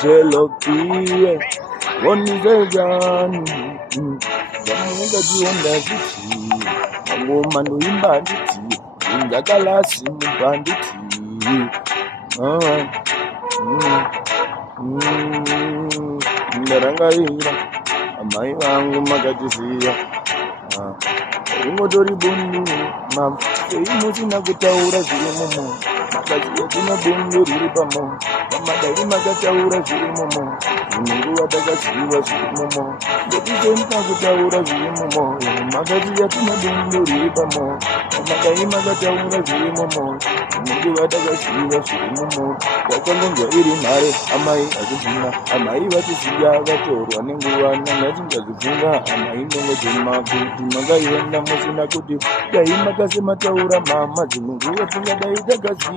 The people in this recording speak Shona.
Selopie, one is a gun. Woman in bandit, in the galas in bandit. Narangaira, my young Magadisia. Rimodori Bundu, Mam, Musina Gutaura Zimomo, Magatina Bundu Ribamo, Madari Magataura Zimomo, Ningua Dagasiva Zimomo, the Dizenta Gutaura Zimomo, Magatina Bundu Ribamo, Madari Magataura Zimomo, Ningua Dagasiva Zimomo, Kakalunga Irimare, Amai Azina, Amai Vatisia, Vator, Ningua, Nazina, Amai Ningua, Magayenda Musina Kuti, Yaimaka Mataura Mama, Jimungu, Dagasi.